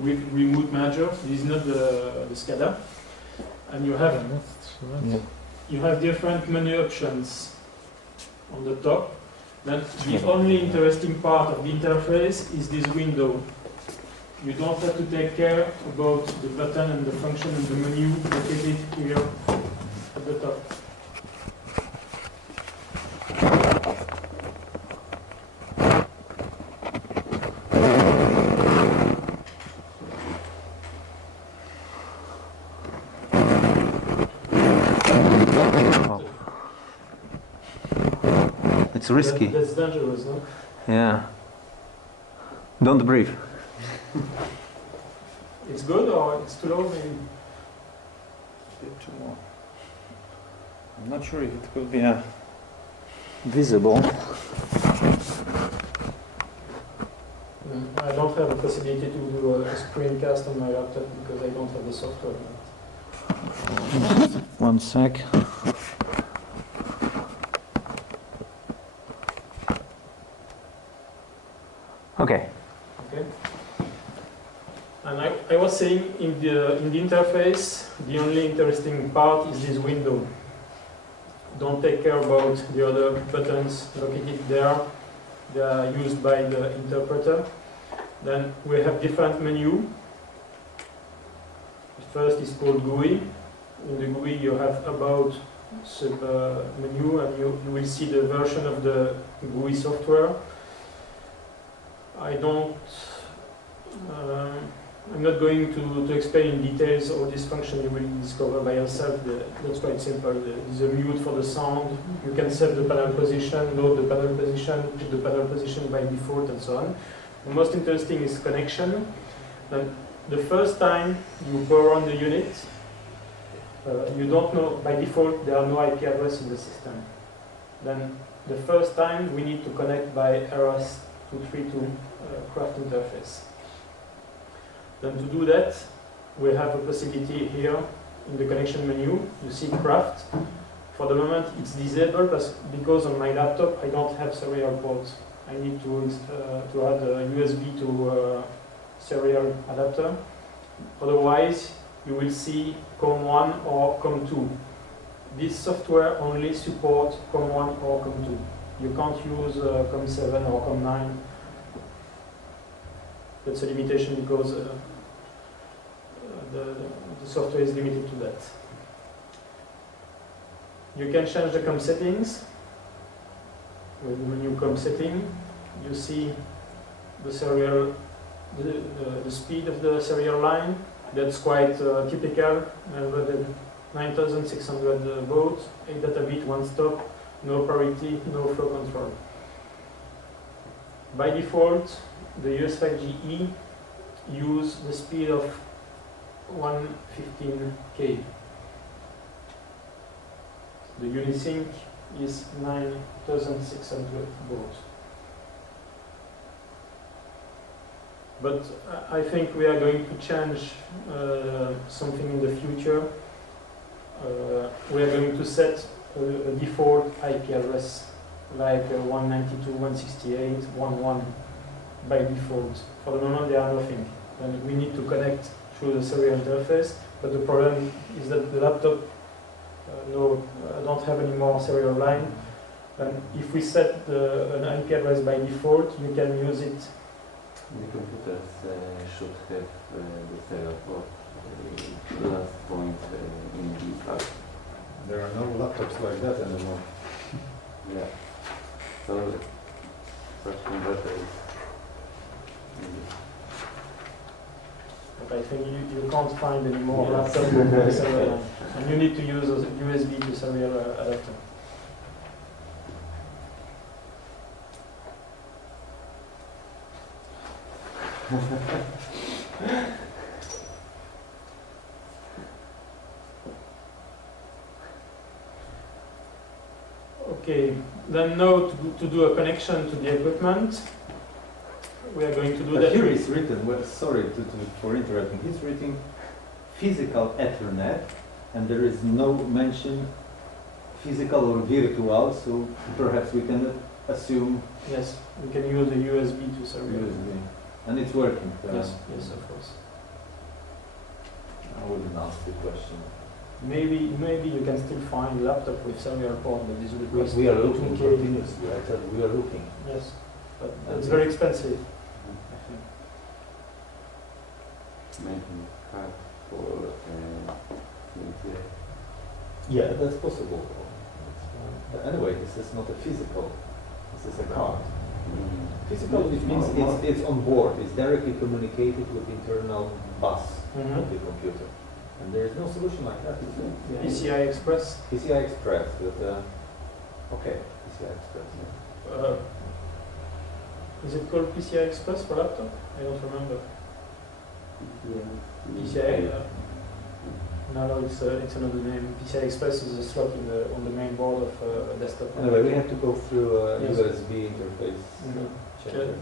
with remote manager. This is not the SCADA. And you have different menu options on the top. Then the only interesting part of the interface is this window. You don't have to take care about the button and the function and the menu located here at the top. It's risky. That's dangerous, no? Yeah. Don't breathe. It's good or it's too low? Maybe? A bit too more. I'm not sure if it will be visible. I don't have a possibility to do a screencast on my laptop because I don't have the software. One sec. Okay. Okay. And I was saying in the interface, the only interesting part is this window. Don't take care about the other buttons located there. They are used by the interpreter. Then we have different menu. The first is called GUI. In the GUI you have about sub menu, and you will see the version of the GUI software. I'm not going to explain in details all this function. You will discover by yourself. That's quite simple. There's a mute for the sound. You can set the panel position, load the panel position, put the panel position by default, and so on. The most interesting is connection. And the first time you power on the unit, you don't know, by default, there are no IP address in the system. Then the first time we need to connect by RS-232 craft interface. Then to do that, we have a possibility here in the connection menu. You see craft. For the moment, it's disabled because on my laptop I don't have serial ports. I need to add a USB to serial adapter. Otherwise, you will see COM1 or COM2. This software only supports COM1 or COM2. You can't use COM7 or COM9. That's a limitation because the software is limited to that. You can change the COM settings. With the new COM setting, you see the serial, the speed of the serial line. That's quite typical. 9600 baud, 8 data bit, 1 stop, no parity, no flow control. By default, the US5GE use the speed of 115K. The Unisync is 9600 baud. But I think we are going to change something in the future. We are going to set a default IP address like 192.168.1.1 by default. For the moment, there are nothing. And we need to connect through the serial interface. But the problem is that the laptop don't have any more serial line. And if we set an IP address by default, you can use it. The computers should have the serial port last point in the class. There are no laptops like that anymore. Yeah. So such converter is easy. But I think you can't find any more laptops with the serial line. And you need to use a USB to serial adapter. Okay, then now to do a connection to the equipment, we are going to do that. Here is written, well, sorry for interrupting, it's written physical Ethernet, and there is no mention physical or virtual, so perhaps we can assume. Yes, we can use a USB to serial. USB. And it's working. Yes, yes, of course. ask the question. Maybe you can still find laptop with serial port, but this will cost We are looking 2K. continuously. I said we are looking. Yes, but it's very expensive. I think. Maybe card for CNC. Yeah, that's possible. But anyway, this is not a physical. This is a card. Physical, it means it's on board. It's directly communicated with internal bus of the computer. And there is no solution like that, is there? PCI Express. PCI Express, but okay, PCI Express. Is it called PCI Express for laptop? I don't remember. PCI. No, it's another name. PCI Express is a slot on the main board of a desktop. Anyway, we have to go through a Yes. USB interface.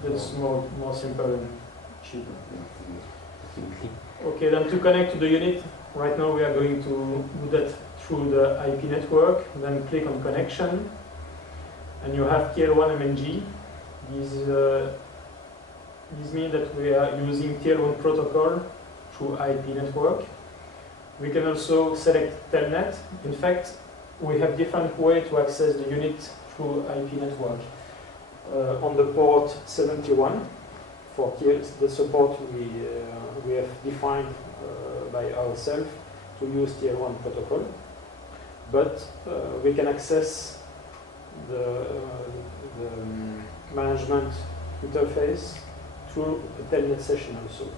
That's more simple and cheaper. Okay, then to connect to the unit, right now we are going to do that through the IP network. Then click on connection, and you have tier 1 MNG. This means that we are using tier 1 protocol through IP network. We can also select telnet. In fact, we have different ways to access the unit through IP network. On the port 71, for tiers, the support we have defined by ourselves to use tier 1 protocol. But we can access the management interface through a telnet session also.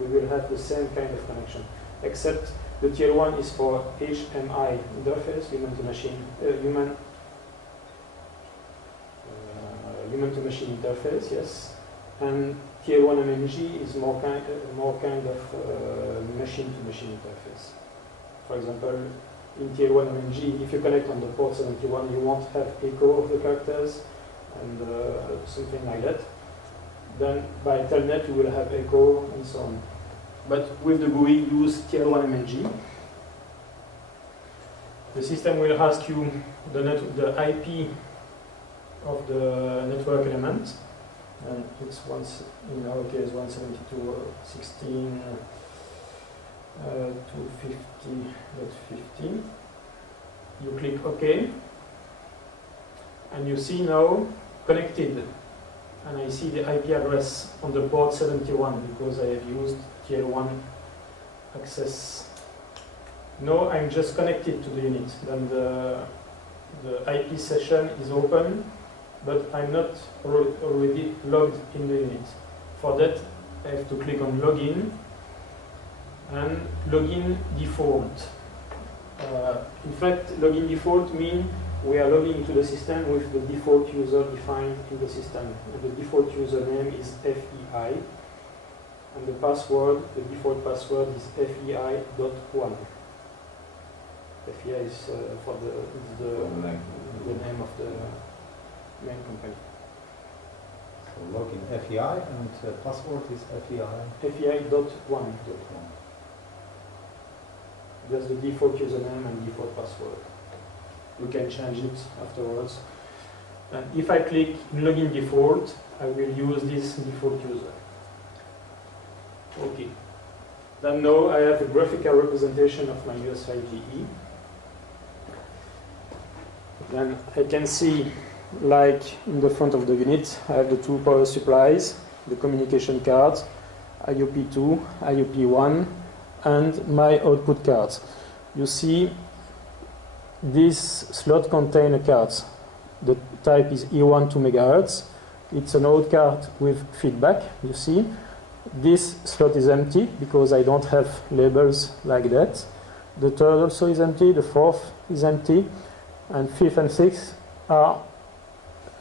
We will have the same kind of connection, except the tier 1 is for HMI interface, human to machine interface, yes. And tier 1 MMG is more kind of machine to machine interface. For example, in tier 1 MMG, if you connect on the port 71, you won't have echo of the characters and something like that. Then by telnet, you will have echo and so on. But with the GUI, use tier 1 MNG. The system will ask you the IP of the network element, and it's in our case 172.16. 250.15. You click OK, and you see now connected. And I see the IP address on the port 71 because I have used tier 1 access. Now I'm just connected to the unit. Then the IP session is open, but I'm not already logged in the unit. For that, I have to click on login and login default. In fact, login default means we are logging into the system with the default user defined in the system. And the default username is FEI, and the password, the default password is FEI.1. FEI is the name of the main company. So login FEI and password is FEI. FEI.1. That's the default username and default password. We can change it afterwards. And if I click login default, I will use this default user. Okay. Then now I have a graphical representation of my US5GE. Then I can see, like in the front of the unit, I have the two power supplies, the communication cards, IOP2, IOP1, and my output cards. You see, this slot contains a card. The type is E1 2 MHz. It's an out card with feedback, you see. This slot is empty because I don't have labels like that. The third also is empty, the fourth is empty, and fifth and sixth are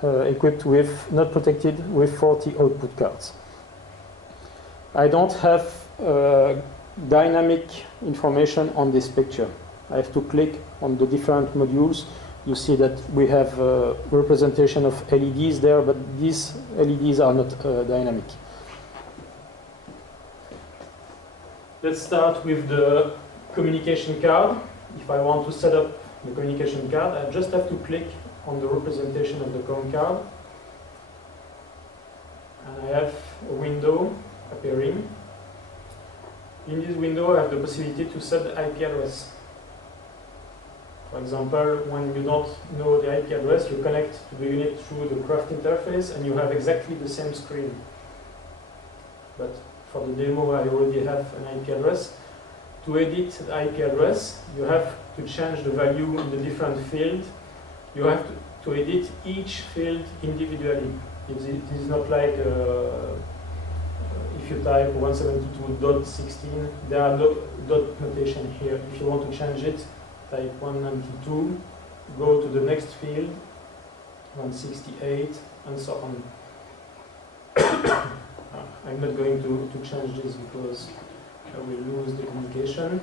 equipped with, not protected, with 40 output cards. I don't have dynamic information on this picture. I have to click on the different modules. You see that we have a representation of LEDs there, but these LEDs are not dynamic. Let's start with the communication card. If I want to set up the communication card, I just have to click on the representation of the COM card. And I have a window appearing. In this window, I have the possibility to set the IP address. For example, when you don't know the IP address, you connect to the unit through the craft interface and you have exactly the same screen. But for the demo, I already have an IP address. To edit the IP address, you have to change the value in the different field. You have to edit each field individually. It is not like if you type 172.16, there are dot notation here. If you want to change it, type 192, go to the next field, 168, and so on. I'm not going to change this because I will lose the communication.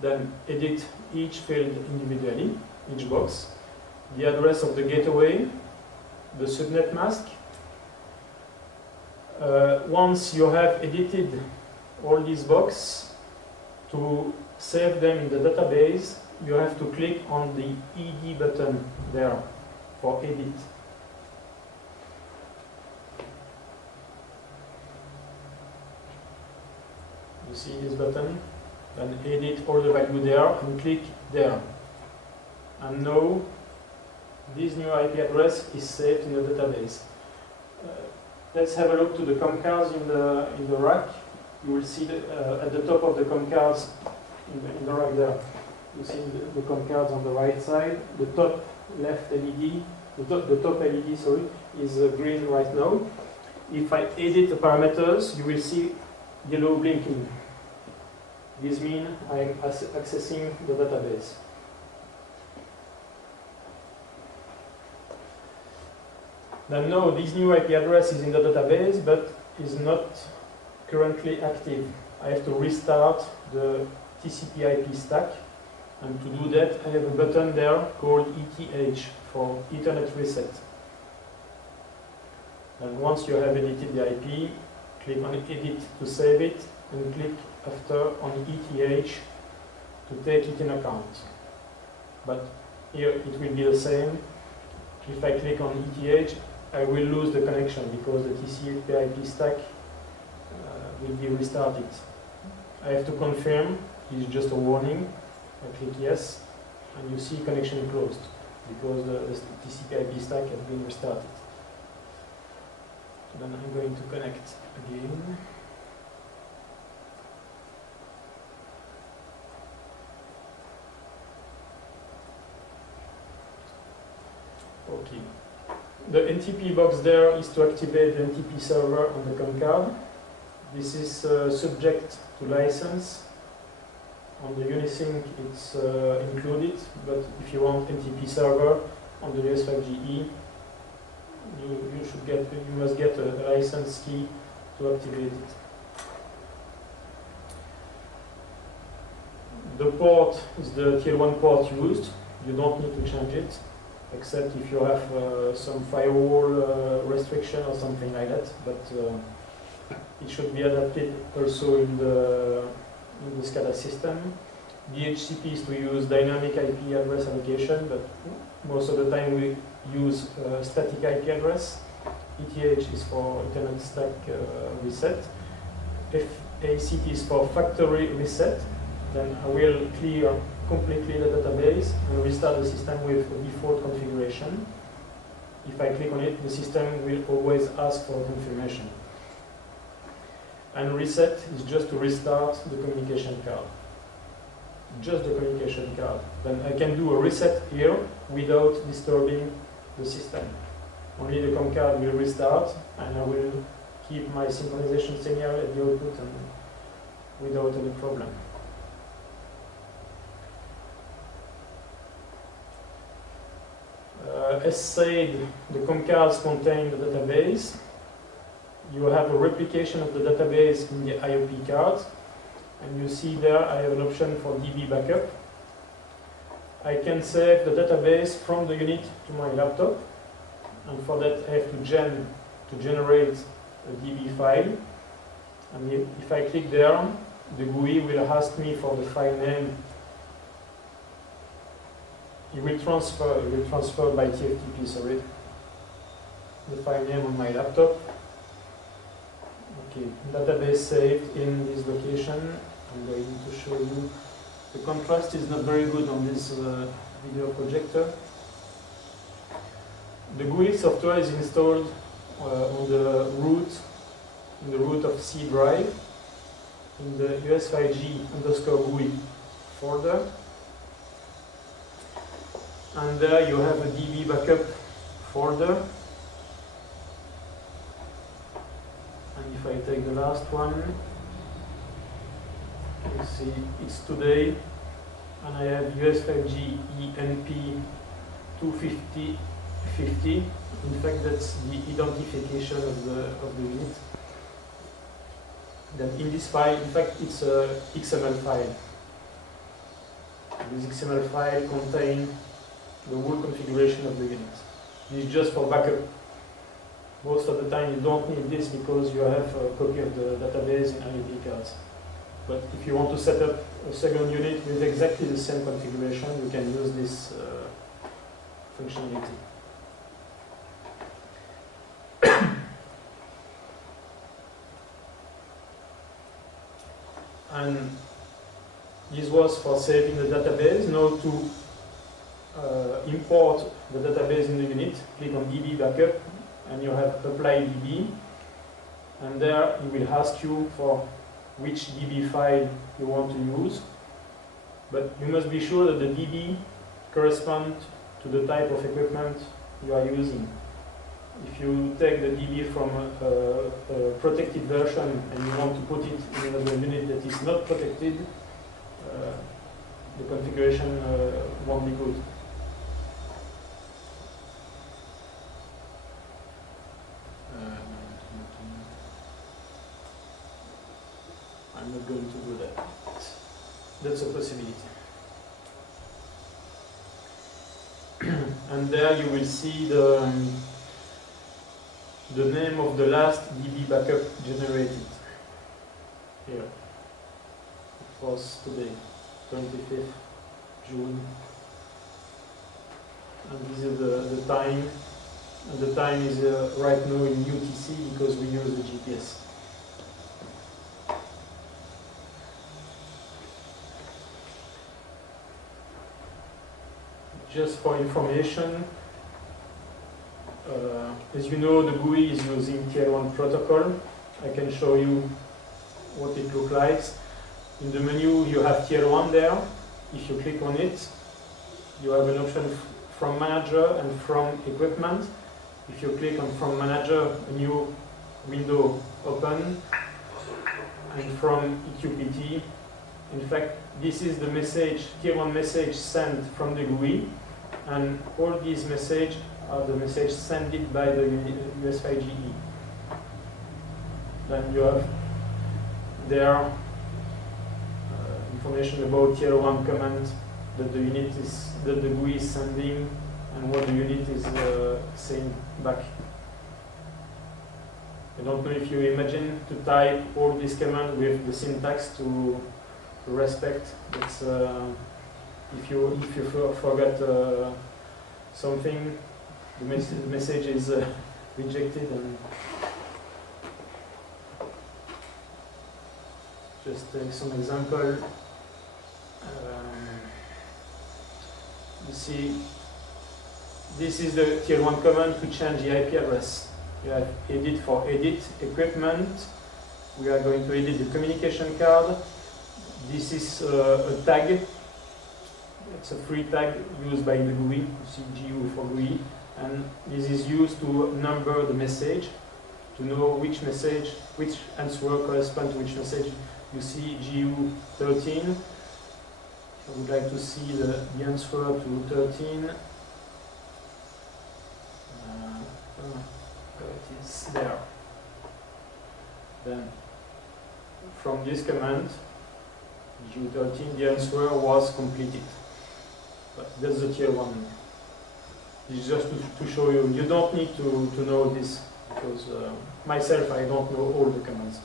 Then edit each field individually, each box. The address of the gateway, the subnet mask. Once you have edited all these boxes, to save them in the database, you have to click on the ED button there for edit. You see this button? Then edit all the value there and click there. And now this new IP address is saved in the database. Let's have a look to the COM cards in the rack. You will see at the top of the COM cards in the rack there. You see the COM cards on the right side. The top left LED, the top LED, sorry, is green right now. If I edit the parameters, you will see yellow blinking. This means I'm accessing the database. Then now this new IP address is in the database, but is not currently active. I have to restart the TCP/IP stack, and to do that, I have a button there called ETH for Ethernet Reset. And once you have edited the IP, click on Edit to save it, and click after on ETH to take it in account. But here it will be the same. If I click on ETH, I will lose the connection because the TCP/IP stack will be restarted. I have to confirm. It's just a warning. I click yes, and you see connection closed because the TCP/IP stack has been restarted. Then I'm going to connect again. Okay. The NTP box there is to activate the NTP server on the COM card. This is subject to license. On the Unisync it's included, but if you want NTP server on the US5GE, you must get a license key to activate it. The port is the tier 1 port used. You don't need to change it, except if you have some firewall restriction or something like that, but it should be adapted also in the SCADA system. DHCP is to use dynamic IP address allocation, but most of the time we use static IP address. ETH is for Ethernet stack reset. FACT is for factory reset. Then I will clear completely the database and restart the system with the default configuration. If I click on it, the system will always ask for confirmation. And reset is just to restart the communication card. Just the communication card. Then I can do a reset here without disturbing the system. Only the COM card will restart, and I will keep my synchronization signal at the output and without any problem. As said, the COM cards contain the database. You have a replication of the database in the IOP card. And you see there I have an option for DB backup. I can save the database from the unit to my laptop. And for that I have to generate a DB file. And if I click there, the GUI will ask me for the file name. It will transfer by TFTP, sorry. The file name on my laptop. Okay, database saved in this location. I'm going to show you. The contrast is not very good on this video projector. The GUI software is installed on the root, in the root of C drive, in the US5G_GUI folder. And there you have a DB backup folder. And if I take the last one, you see it's today, and I have US5G ENP 25050. In fact, that's the identification of the unit. Then in this file, in fact, it's a XML file. This XML file contains the whole configuration of the unit. This is just for backup. Most of the time you don't need this because you have a copy of the database in IoT cards. But if you want to set up a second unit with exactly the same configuration, you can use this functionality. And this was for saving the database. Now to import the database in the unit, click on DB backup, and you have apply DB. And there it will ask you for which DB file you want to use. But you must be sure that the DB corresponds to the type of equipment you are using. If you take the DB from a protected version and you want to put it in another unit that is not protected, the configuration won't be good. I'm not going to do that. That's a possibility. And there you will see the name of the last DB backup generated. Here. It was today, 25th June. And this is the time. And the time is right now in UTC because we use the GPS. Just for information, as you know, the GUI is using Tier 1 protocol. I can show you what it looks like. In the menu, you have Tier 1 there. If you click on it, you have an option from Manager and from Equipment. If you click on From Manager, a new window open, and from EQPT, in fact, this is the message, Tier 1 message sent from the GUI, and all these messages are the message sent by the US5GE. Then you have there information about Tier 1 command that the unit is, that the GUI is sending, and what the unit is saying back. I don't know if you imagine to type all these commands with the syntax to respect. It's, if you forget something, the message is rejected. And just take some example. You see, this is the Tier 1 command to change the IP address. You have edit for edit equipment. We are going to edit the communication card. This is a tag. It's a free tag used by the GUI. You see GU for GUI. And this is used to number the message, to know which message, which answer corresponds to which message. You see GU 13. I would like to see the answer to 13. It is there. Then, from this command, GU13, the answer was completed. But that's the Tier 1. This is just to show you. You don't need to know this, because myself, I don't know all the commands.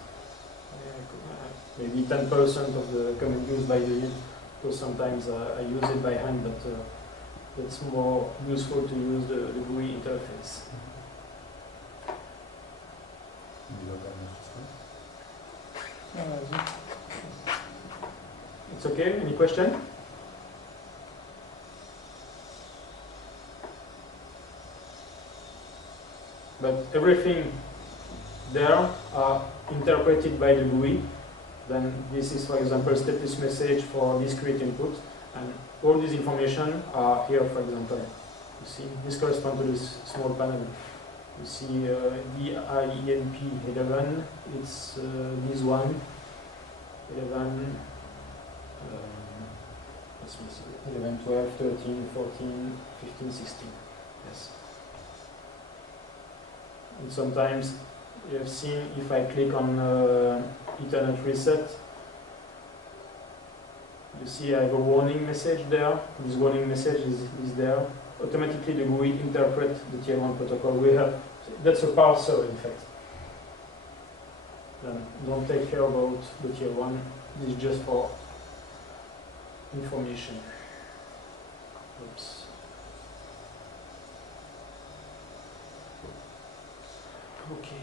Maybe 10% of the command used by the unit, because sometimes I use it by hand, but it's more useful to use the GUI interface. It's okay? Any question? But everything there are interpreted by the GUI. Then this is, for example, status message for discrete input. And all these information are here, for example. You see, this corresponds to this small panel. You see DIENP11, it's this one, 11, let's see, 11, 12, 13, 14, 15, 16. Yes. And sometimes you have seen if I click on Ethernet reset, you see I have a warning message there. This warning message is there. Automatically the GUI interprets the tier 1 protocol. We have, that's a parser in fact. Then don't take care about the tier 1. This is just for information. Oops. Okay.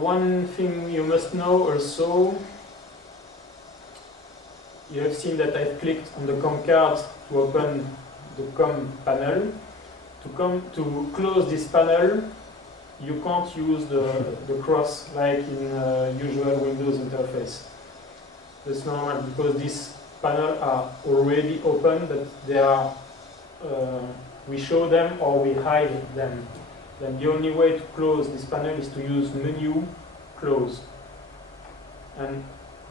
One thing you must know also, you have seen that I've clicked on the COM card to open the COM panel. To close this panel, you can't use the cross like in usual Windows interface. That's normal because these panels are already open, but they are we show them or we hide them. Then the only way to close this panel is to use menu close. And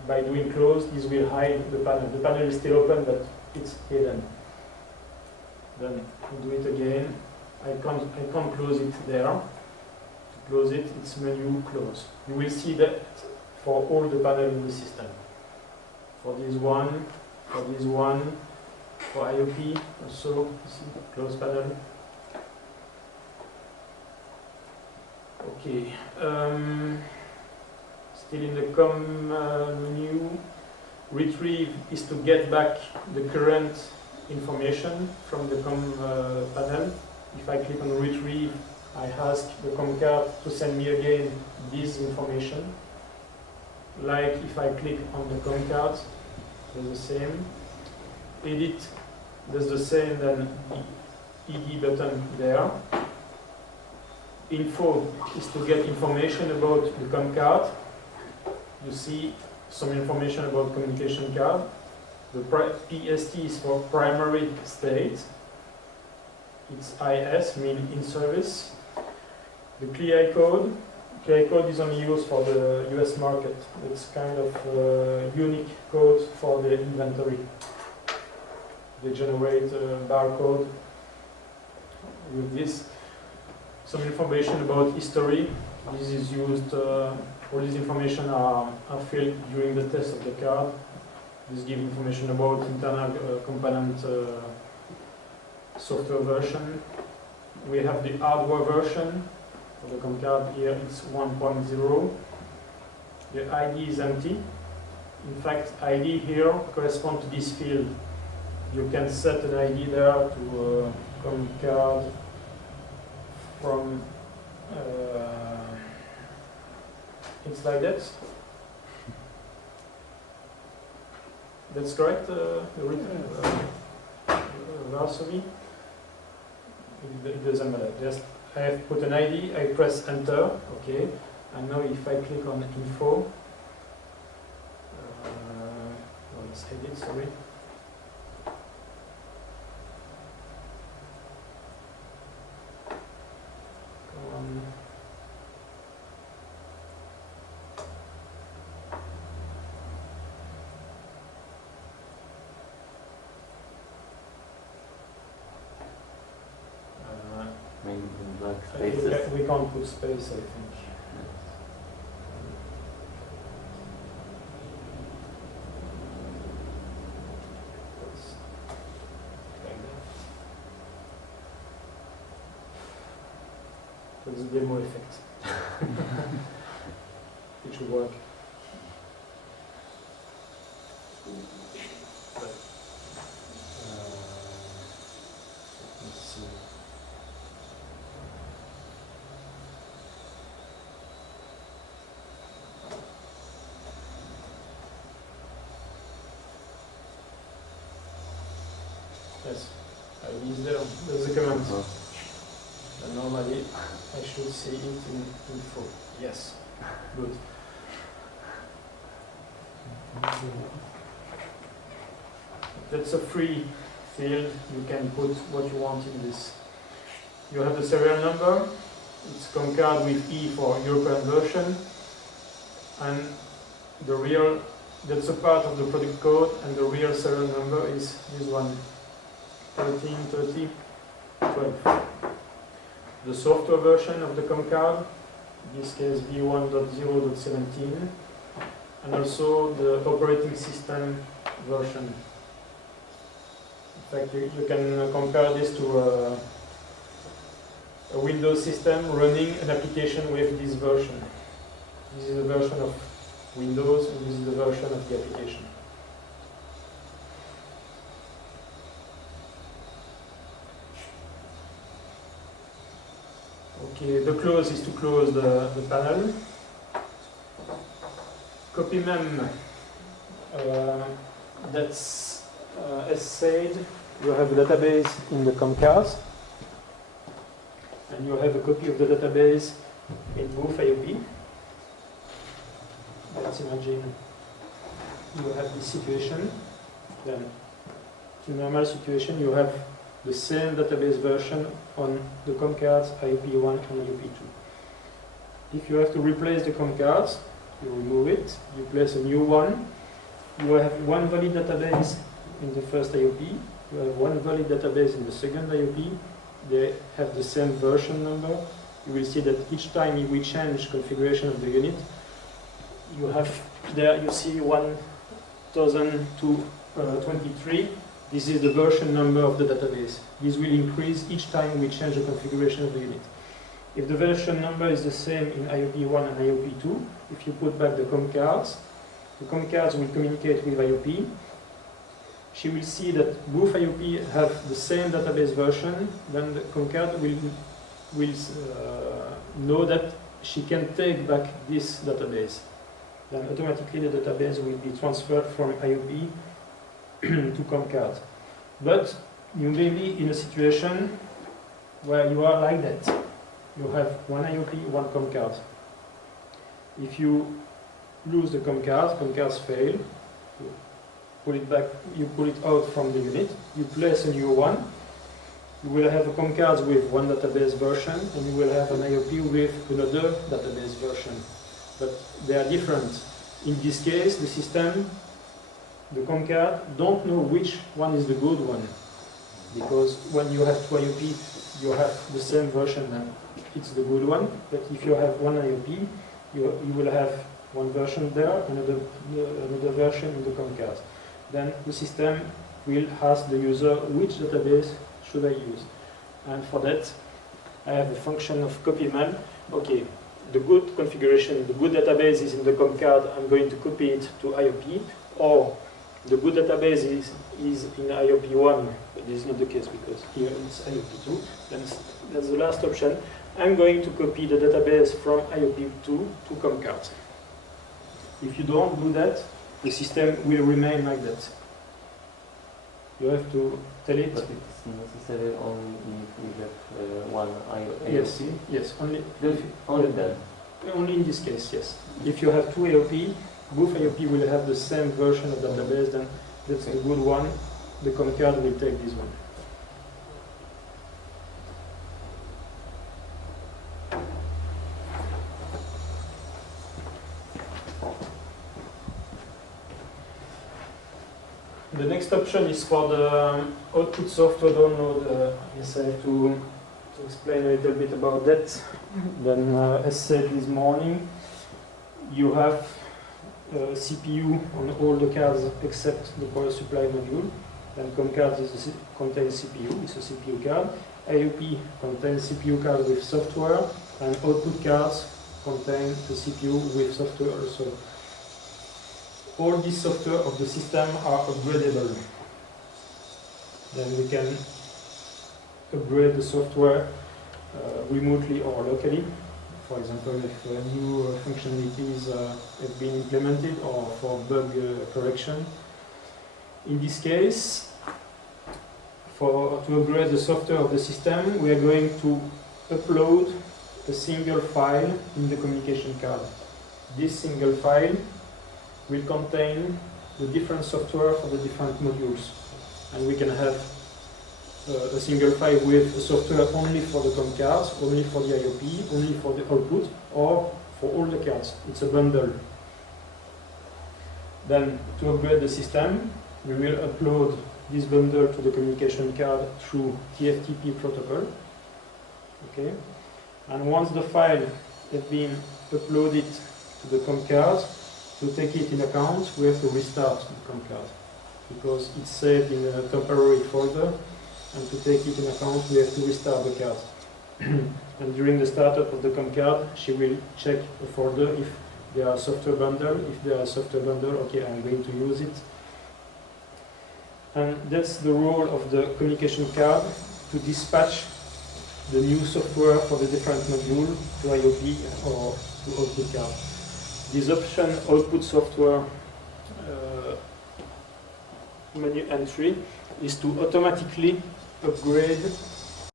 by doing close, this will hide the panel. The panel is still open, but it's hidden. Then we do it again. I can't close it there. To close it, it's menu close. You will see that for all the panels in the system. For this one, for IOP also, see, close panel. Okay. Still in the COM menu, retrieve is to get back the current information from the COM panel. If I click on retrieve, I ask the COM card to send me again this information. Like if I click on the COM card, does the same. Edit does the same, then ED button there. Info is to get information about the COM card. You see some information about communication card. The PST is for primary state. It's IS, mean in service. The CLI code. CLI code is only used for the US market. It's kind of unique code for the inventory. They generate a barcode with this. Some information about history. This is used, all this information are filled during the test of the card. This gives information about internal component software version. We have the hardware version for the COM card. Here it's 1.0. The ID is empty. In fact, ID here corresponds to this field. You can set an ID there to COM card from it's like that. That's correct, Varsovie? It doesn't matter. Just I have put an ID, I press enter, okay. And now if I click on info, let's edit, sorry. Come on. Maybe in black spaces. We can't put space, I think. That's like that. That's the demo effect. It should work. But, let's see. Yes. ID is there. There's the command. And normally I should see it in info. Yes. Good. That's a free field. You can put what you want in this. You have the serial number. It's compared with E for European version. And the real, that's a part of the product code, and the real serial number is this one, 13, 30, 12. The software version of the COM card, in this case v1.0.17, and also the operating system version. In fact, you can compare this to a Windows system running an application with this version. This is the version of Windows, and this is the version of the application. Okay, the close is to close the panel. Copy mem, that's as said, you have a database in the COM cards, and you have a copy of the database in both IOP. Let's imagine you have this situation. Then, in normal situation, you have the same database version on the COM cards IOP1 and IOP2. If you have to replace the COM cards, you remove it, you place a new one. You have one valid database in the first IOP, you have one valid database in the second IOP. They have the same version number. You will see that each time we change configuration of the unit, you have there, you see 1023. This is the version number of the database. This will increase each time we change the configuration of the unit. If the version number is the same in IOP1 and IOP2, if you put back the COM cards will communicate with IOP. She will see that both IOP have the same database version. Then the COM card will know that she can take back this database. Then automatically the database will be transferred from IOP to COM card. But you may be in a situation where you are like that. You have one IOP, one COM card. If you lose the COM cards fail, you pull it back, you pull it out from the unit, you place a new one, you will have a COM cards with one database version, and you will have an IOP with another database version. But they are different. In this case, the system, the COM card, don't know which one is the good one. Because when you have two IOP, you have the same version, and it's the good one. But if you have one IOP, you will have one version there, another version in the COM card. Then the system will ask the user which database should I use. And for that, I have a function of copy mem. Okay, the good configuration, the good database is in the COM card, I'm going to copy it to IOP, or the good database is in IOP1, but this is not the case because here it's IOP2. Then that's the last option. I'm going to copy the database from IOP2 to COM card. If you don't do that, the system will remain like that. You have to tell it. But it's necessary only if we have one IOP? Yes, yes, only then? Only in this case, yes. If you have two IOP, both IOP will have the same version of database, then that's the good one. The COM card will take this one. The next option is for the output software download. Yes, I have to explain a little bit about that. Then, as said this morning, you have CPU on all the cards except the power supply module. Then COM card contains CPU, it's a CPU card. IOP contains CPU card with software, and output cards contain the CPU with software also. All these software of the system are upgradable. Then we can upgrade the software remotely or locally. For example, if new functionalities have been implemented or for bug correction. In this case, to upgrade the software of the system, we are going to upload a single file in the communication card. This single file will contain the different software for the different modules. And we can have a single file with software only for the COM cards, only for the IOP, only for the output, or for all the cards. It's a bundle. Then, to upgrade the system, we will upload this bundle to the communication card through TFTP protocol. Okay. And once the file has been uploaded to the COM card, to take it in account, we have to restart the COM card because it's saved in a temporary folder, and to take it in account, we have to restart the card. And during the startup of the COM card, she will check the folder if there are software bundle. If there are software bundle, okay, I'm going to use it. And that's the role of the communication card, to dispatch the new software for the different module to IOP or to output card. This option, output software menu entry, is to automatically upgrade